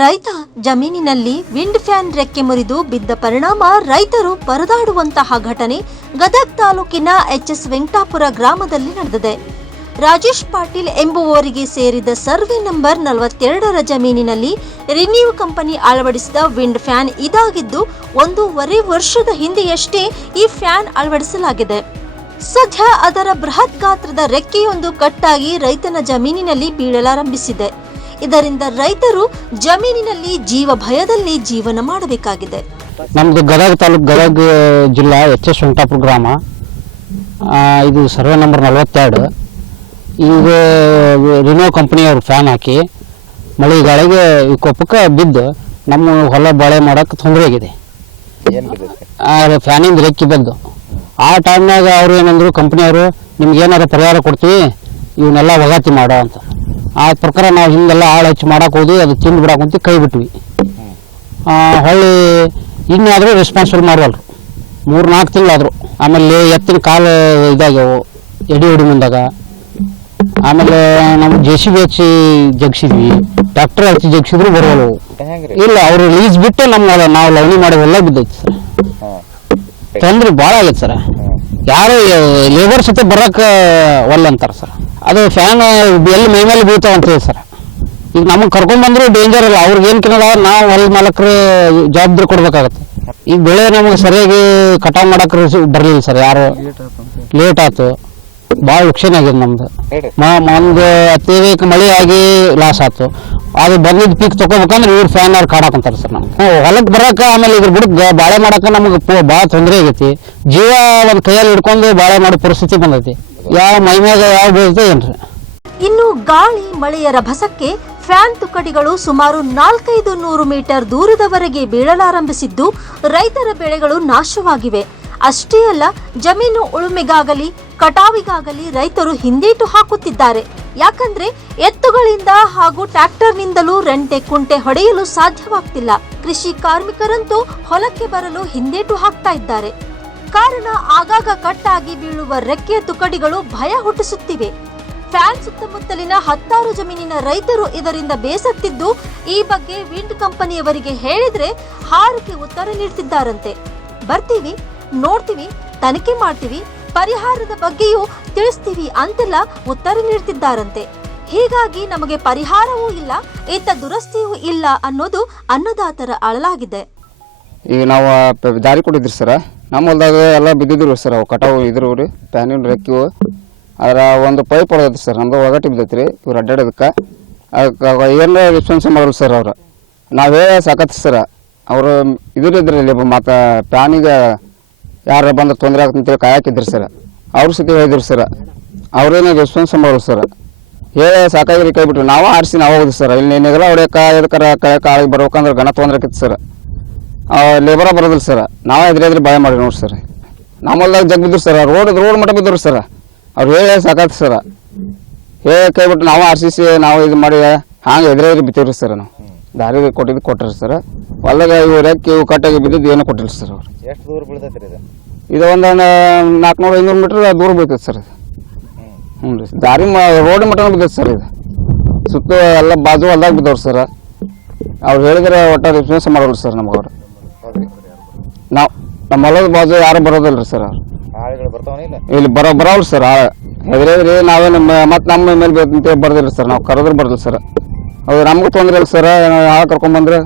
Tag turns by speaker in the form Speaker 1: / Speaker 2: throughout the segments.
Speaker 1: ರೈತ ಜಮೀನಿನಲ್ಲಿ wind fan ರೆಕ್ಕೆ ಮುರಿದು ಬಿದ್ದ ಪರಿಣಾಮ ರೈತರು ಪರದಾಡುವಂತಹ ಘಟನೆ ಗದಗ್ ತಾಲೂಕಿನ ಎಚ್ಎಸ್ ವೆಂಕಟಾಪುರ ಗ್ರಾಮದಲ್ಲಿ ನಡೆದಿದೆ. ರಾಜೇಶ್ ಪಾಟೀಲ್ ಎಂಬುವವರಿಗೆ ಸೇರಿದ ಸರ್ವೆ ನಂಬರ್ ನಲವತ್ತೆರಡರ ಜಮೀನಿನಲ್ಲಿ ರಿನ್ಯೂ ಕಂಪನಿ ಅಳವಡಿಸಿದ ವಿಂಡ್ ಫ್ಯಾನ್ ಇದಾಗಿದ್ದು, ಒಂದೂವರೆ ವರ್ಷದ ಹಿಂದೆಯಷ್ಟೇ ಈ ಫ್ಯಾನ್ ಅಳವಡಿಸಲಾಗಿದೆ. ಸದ್ಯ ಅದರ ಬೃಹತ್ ಗಾತ್ರದ ರೆಕ್ಕೆಯೊಂದು ಕಟ್ಟಾಗಿ ರೈತನ ಜಮೀನಿನಲ್ಲಿ ಬೀಳಲಾರಂಭಿಸಿದೆ. ಇದರಿಂದ ರೈತರು ಜಮೀನಿನಲ್ಲಿ ಜೀವ ಭಯದಲ್ಲಿ ಜೀವನ ಮಾಡಬೇಕಾಗಿದೆ.
Speaker 2: ನಮ್ದು ಗದಗ ತಾಲೂಕು ಗದಗ ಜಿಲ್ಲಾ ಎಚ್ ಎಸ್ ವೆಂಕಟಾಪುರ ಗ್ರಾಮ. ಇದು ಸರ್ವೆ ನಂಬರ್ ನಲವತ್ತೆರಡು. ಈಗ ರಿನೋ ಕಂಪ್ನಿಯವ್ರು ಫ್ಯಾನ್ ಹಾಕಿ ಮಳೆ ಗಾಳಿಗೆ ಈ ಕೊಪ್ಪಕ್ಕೆ ಬಿದ್ದು ನಮ್ಮ ಹೊಲ ಬಾಳೆ ಮಾಡೋಕ್ಕೆ ತೊಂದರೆ ಆಗಿದೆ. ಫ್ಯಾನಿಂದ ರೆಕ್ಕಿ ಬಂದು. ಆ ಟೈಮ್ನಾಗ ಅವರು ಏನಂದ್ರು ಕಂಪ್ನಿಯವರು ನಿಮ್ಗೆ ಏನಾರು ಪರಿಹಾರ ಕೊಡ್ತೀವಿ ಇವನ್ನೆಲ್ಲ ವಗಾತಿ ಮಾಡೋ ಅಂತ. ಆ ಪ್ರಕಾರ ನಾವು ಹಿಂಗೆಲ್ಲ ಆಳು ಹೆಚ್ಚು ಮಾಡಕ್ಕೆ ಹೋದ್ವಿ ಅದು ತಿಂದು ಬಿಡಾಕಂತ ಕೈ ಬಿಟ್ವಿ. ಹೊಳ್ಳಿ ಇನ್ನಾದರೂ ರೆಸ್ಪಾನ್ಸಿಬಲ್ ಮಾಡವಲ್ರು. ಮೂರು ನಾಲ್ಕು ತಿಂಗಳಾದರು. ಆಮೇಲೆ ಎತ್ತಿನ ಕಾಲು ಇದಾಗ್ಯವು ಎಡಿ ಹೊಡಿ ಮುಂದಾಗ. ಆಮೇಲೆ ನಮ್ಮ ಜೆ ಸಿ ಬಿ ಹಚ್ಚಿ ಜಗ್ಸಿದ್ವಿ. ಟ್ರ್ಯಾಕ್ಟರ್ ಹಚ್ಚಿ ಜಗ್ಸಿದ್ರು ಬರೋಲ್ವು ಇಲ್ಲ ಅವರು ಲೀಸ್ ಬಿಟ್ಟು ನಮ್ಮ ನಾವು ಲವಣಿ ಮಾಡೋವೆಲ್ಲ ಬಿದ್ದೈತಿ ಸರ್.
Speaker 3: ತೊಂದರೆ
Speaker 2: ತೊಂದ್ರೆ ಭಾಳ ಆಗೈತೆ ಸರ್. ಯಾರು ಲೇಬರ್ ಜೊತೆ ಬರೋಕೆ ಒಲ್ಲ ಅಂತಾರೆ ಸರ್. ಅದು ಫ್ಯಾನ್ ಎಲ್ಲಿ ಮೈ ಮೇಲೆ ಬೀಳ್ತಾವ ಅಂತ ಹೇಳಿ ಸರ್. ಈಗ ನಮಗೆ ಕರ್ಕೊಂಡ್ ಬಂದ್ರು ಡೇಂಜರ್ ಇಲ್ಲ ಅವ್ರಿಗೆ ಏನು ಕಿನ್ನದ ನಾವು ಹೊಲ ಮಾಲಕರು ಜವಾಬ್ದಾರಿ ಕೊಡ್ಬೇಕಾಗತ್ತೆ. ಈಗ ಬೆಳೆ ನಮಗೆ ಸರಿಯಾಗಿ ಕಟಾವು ಮಾಡಕ್ಕೆ ಬರಲಿಲ್ಲ ಸರ್ ಯಾರು. ಲೇಟ್ ಆಯ್ತು. ಭಾಳ ಲಕ್ಷಣ ಆಗಿದೆ ನಮ್ದು. ಒಂದು ಅತ್ಯಧಿಕ ಮಳೆ ಆಗಿ ಲಾಸ್ ಆಯ್ತು. ಅದು ಬಂದಿದ್ದು ಪೀಕ್ ತಗೋಬೇಕಂದ್ರೆ ಇವ್ರು ಫ್ಯಾನ್ ಅವ್ರು ಕಾಡಾಕಂತಾರೆ ಸರ್ ನಮ್ಗೆ. ಹೊಲಕ್ಕೆ ಬರೋಕೆ ಆಮೇಲೆ ಇದ್ರ ಬಿಡಕ್ಕೆ ಬಾಳೆ ಮಾಡೋಕೆ ನಮಗೆ ಭಾಳ ತೊಂದರೆ ಆಗೈತಿ. ಜೀವ ಒಂದು ಕೈಯಲ್ಲಿ ಹಿಡ್ಕೊಂಡು ಬಾಳೆ ಮಾಡೋ ಪರಿಸ್ಥಿತಿ ಬಂದೈತಿ. ಯಾವ ಮೈ ಮೇಲೆ ಯಾವ ಬೀಳ್ತದೆ ಏನ್ರಿ?
Speaker 1: ಇನ್ನು ಗಾಳಿ ಮಳೆಯ ರಭಸಕ್ಕೆ ಫ್ಯಾನ್ ತುಕಡಿಗಳು ಸುಮಾರು ನಾಲ್ಕೈದು ನೂರು ಮೀಟರ್ ದೂರದವರೆಗೆ ಬೀಳಲಾರಂಭಿಸಿದ್ದು ರೈತರ ಬೆಳೆಗಳು ನಾಶವಾಗಿವೆ. ಅಷ್ಟೇ ಅಲ್ಲ, ಜಮೀನು ಉಳುಮೆಗಾಗಲಿ, ಕಟಾವಿಗಾಗಲಿ ರೈತರು ಹಿಂದೇಟು ಹಾಕುತ್ತಿದ್ದಾರೆ. ಯಾಕಂದ್ರೆ ಎತ್ತುಗಳಿಂದ ಹಾಗೂ ಟ್ರ್ಯಾಕ್ಟರ್ನಿಂದಲೂ ರಂಟೆ ಕುಂಟೆ ಹೊಡೆಯಲು ಸಾಧ್ಯವಾಗ್ತಿಲ್ಲ. ಕೃಷಿ ಕಾರ್ಮಿಕರಂತೂ ಹೊಲಕ್ಕೆ ಬರಲು ಹಿಂದೇಟು ಹಾಕ್ತಾ ಇದ್ದಾರೆ. ಕಾರಣ ಆಗಾಗ ಕಟ್ಟಾಗಿ ಬೀಳುವ ರೆಕ್ಕೆ ತುಕಡಿಗಳು ಭಯ ಹುಟ್ಟಿಸುತ್ತಿವೆ. ಫ್ಯಾನ್ ಸುತ್ತಮುತ್ತಲಿನ ಹತ್ತಾರು ಜಮೀನಿನ ರೈತರು ಇದರಿಂದ ಬೇಸತ್ತಿದ್ದು, ಈ ಬಗ್ಗೆ ವಿಂಡ್ ಕಂಪನಿಯವರಿಗೆ ಹೇಳಿದ್ರೆ ಹಾರಕ್ಕೆ ಉತ್ತರ ನೀಡ್ತಿದ್ದಾರಂತೆ. ಬರ್ತೀವಿ, ನೋಡ್ತೀವಿ, ತನಿಖೆ ಮಾಡ್ತೀವಿ, ಪರಿಹಾರದ ಬಗ್ಗೆಯೂ ತಿಳಿಸ್ತೀವಿ ಅಂತೆಲ್ಲ ಉತ್ತರ ನೀಡ್ತಿದ್ದಾರಂತೆ. ಹೀಗಾಗಿ ನಮಗೆ ಪರಿಹಾರವೂ ಇಲ್ಲ, ಇತ್ತ ದುರಸ್ತಿಯೂ ಇಲ್ಲ ಅನ್ನೋದು ಅನ್ನದಾತರ ಅಳಲಾಗಿದೆ.
Speaker 4: ಈಗ ನಾವು ದಾರಿ ಕೊಟ್ಟಿದ್ರಿ ಸರ? ನಮ್ಮ ಹೊಲ್ದಾಗ ಎಲ್ಲ ಬಿದ್ದಿದ್ರು ಸರ್, ಅವು ಕಟಾವು ಇದ್ರು ರೀ ಪ್ಯಾನಿನ ರೆಕ್ಕಿವು ಅದರ ಒಂದು ಪೈಪ್ ಹೊಡೆದೈತಿ ಸರ್, ನಮ್ದು ಒಗಟಿ ಬಿದ್ದೈತಿ ರೀ ಇವ್ರು ಅಡ್ಡಾಡೋದಕ್ಕೆ. ಅದಕ್ಕೆ ಏನು ರೆಸ್ಪಾನ್ಸ್ ಮಾಡಲ್ಲ ಸರ್ ಅವ್ರು. ನಾವೇ ಸಾಕತ್ತು ಸರ್, ಅವರು ಇದ್ರಿದ್ರಲ್ಲಿ ಮತ್ತು ಪ್ಯಾನಿಗೆ ಯಾರು ಬಂದ್ರೆ ತೊಂದರೆ ಆಗ್ತಂತೇಳಿ ಕಾಯಕಿದ್ರು ಸರ್. ಅವ್ರ ಸತಿ ಹೇಳಿದ್ರು ಸರ್ ಅವ್ರೇನು ರೆಸ್ಪಾನ್ಸ್ ಮಾಡಲ್ಲ ಸರ್. ಹೇಳಿ ಸಾಕಾಗಿ ಕೈ ನಾವು ಆರಿಸಿ ನಾವು ಹೋಗುದು ಸರ್. ಇಲ್ಲಿ ನೆಗಲ ಹೊಡೆಯಕ್ಕೆ, ಎದಕ್ಕಾರ ಕಳ್ಯಾಕ ಆಳಿಗೆ ಬರ್ಬೇಕಂದ್ರೆ ಗಣ ತೊಂದರೆ ಆಕೈತಿ ಸರ್. ಲೇಬರ ಬರೋದಿಲ್ಲ ಸರ್ ನಾವೇ ಎದುರು ಎದುರು ಭಯ ಮಾಡಿ ನೋಡಿ ಸರ್ ನಮ್ಮಲ್ದಾಗ ಜಗ್ ಬಿದ್ದರು ಸರ್ ರೋಡ್ ರೋಡ್ ಮಟ್ಟ ಬಿದ್ದರು ಸರ್ ಅವ್ರು ಹೇಳಿ ಸಾಕಾಯ್ತು ಸರ್ ಹೇಳಿ ಕೈಬಿಟ್ಟು ನಾವು ಆರ್ ಸಿ ಸಿ ನಾವು ಇದು ಮಾಡಿ ಹಾಂಗೆ ಎದುರು ಎದುರು ಬಿತ್ತೀವ್ರಿ ಸರ್ ನಾವು. ದಾರಿ ಕೊಟ್ಟಿದ್ದು ಕೊಟ್ಟರು ಸರ್ ಹೊಲ್ದಾಗ ಇವು ರೆಕ್ಕೆ ಇವು ಕಟ್ಟಾಗಿ ಬಿದ್ದಿದ್ದು ಏನೂ ಕೊಟ್ಟಿಲ್ಲ ಸರ್ ಅವ್ರು.
Speaker 3: ಎಷ್ಟು ದೂರ ಬೀಳ್ತೈತೆ ಇದು?
Speaker 4: ಇದು ಒಂದು ನಾಲ್ಕುನೂರು ಐನೂರು ಮೀಟ್ರ್ ದೂರ ಬೀಳ್ತೈತೆ ಸರ್ ಇದು ಹ್ಞೂ ರೀ. ದಾರಿ ಮ ರೋಡ್ ಮಟ್ಟ ಬಿದ್ದೈತೆ ಸರ್ ಇದು. ಸುತ್ತ ಎಲ್ಲ ಬಾಜು ಹೊಲ್ದಾಗ ಬಿದ್ದವ್ರು ಸರ್ ಅವ್ರು ಹೇಳಿದ್ರೆ ಒಟ್ಟ ರಿಫ್ರೆನ್ಸ್ ಮಾಡೋರು ಸರ್ ನಮ್ಗೆ ಅವ್ರು. ನಾವು ನಮ್ಮ ಹೊಲದ ಬಾಜು ಯಾರು ಬರೋದಿಲ್ಲ ರೀ ಸರ್?
Speaker 3: ಆಳುಗಳು ಇಲ್ಲ?
Speaker 4: ಇಲ್ಲಿ ಬರೋ ಬರೋಲ್ಲ ಸರ್ ಹೆದ್ರಿ ನಾವೇ ನಮ್ಮ ಮತ್ತೆ ನಮ್ಮ ಮೇಲೆ ಬೇಕಂತ ಬರ್ದಿಲ್ಲ ಸರ್ ನಾವು ಕರೆದ್ರೆ ಬರೋದಿಲ್ಲ ಸರ್. ಅದು ನಮಗೂ ತೊಂದರೆ ಇಲ್ಲ ಸರ್ ಆಳು ಕರ್ಕೊಂಬಂದ್ರೆ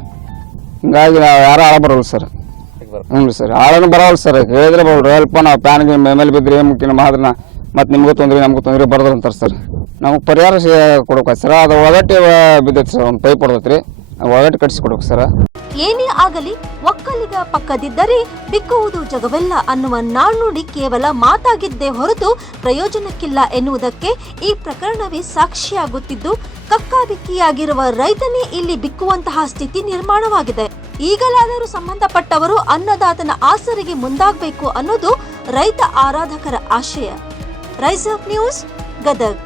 Speaker 4: ಹಿಂಗಾಗಿ ನಾವು ಯಾರು ಆಳ ಬರೋಲ್ಲ ಸರ್. ಹ್ಞೂ ರೀ ಸರ್ ಆಳನ್ನು ಬರೋಲ್ಲ ಸರ್ ಹೇಳಿದ್ರೆ ಬರೋರು ಅಲ್ಪ ನಾವು ಪ್ಯಾನ್ಗೆ ಮೇಲೆ ಬಿದ್ದರೆ ಏನು ಮುಖ್ಯ ಮಾತ್ರ ಮತ್ತು ನಿಮಗೂ ತೊಂದರೆ ನಮಗೂ ತೊಂದರೆ ಬರ್ದ್ರ ಅಂತಾರೆ ಸರ್. ನಮಗೆ ಪರಿಹಾರ ಕೊಡ್ಬೇಕು ಸರ್ ಅದು ಒಗಟ್ಟಿ ಬಿದ್ದೈತೆ ಸರ್ ಒಂದು ಪೈಪ್ ಹೊಡೆದೈತ್ರಿ ಒಗಟ್ಟಿ ಕಟ್ಸಿ ಕೊಡ್ಬೇಕು ಸರ್.
Speaker 1: ಏನೇ ಆಗಲಿ, ಒಕ್ಕಲಿಗ ಪಕ್ಕದಿದ್ದರೆ ಬಿಕ್ಕುವುದು ಜಗವೆಲ್ಲ ಅನ್ನುವ ನಾಣ್ಣುಡಿ ಕೇವಲ ಮಾತಾಗಿದ್ದೇ ಹೊರತು ಪ್ರಯೋಜನಕ್ಕಿಲ್ಲ ಎನ್ನುವುದಕ್ಕೆ ಈ ಪ್ರಕರಣವೇ ಸಾಕ್ಷಿಯಾಗುತ್ತಿದ್ದು, ಕಕ್ಕಾಬಿಕ್ಕಿಯಾಗಿರುವ ರೈತನೇ ಇಲ್ಲಿ ಬಿಕ್ಕುವಂತಹ ಸ್ಥಿತಿ ನಿರ್ಮಾಣವಾಗಿದೆ. ಈಗಲಾದರೂ ಸಂಬಂಧಪಟ್ಟವರು ಅನ್ನದಾತನ ಆಸರೆಗೆ ಮುಂದಾಗಬೇಕು ಅನ್ನೋದು ರೈತ ಆರಾಧಕರ ಆಶಯ. Rise of news, Gadag.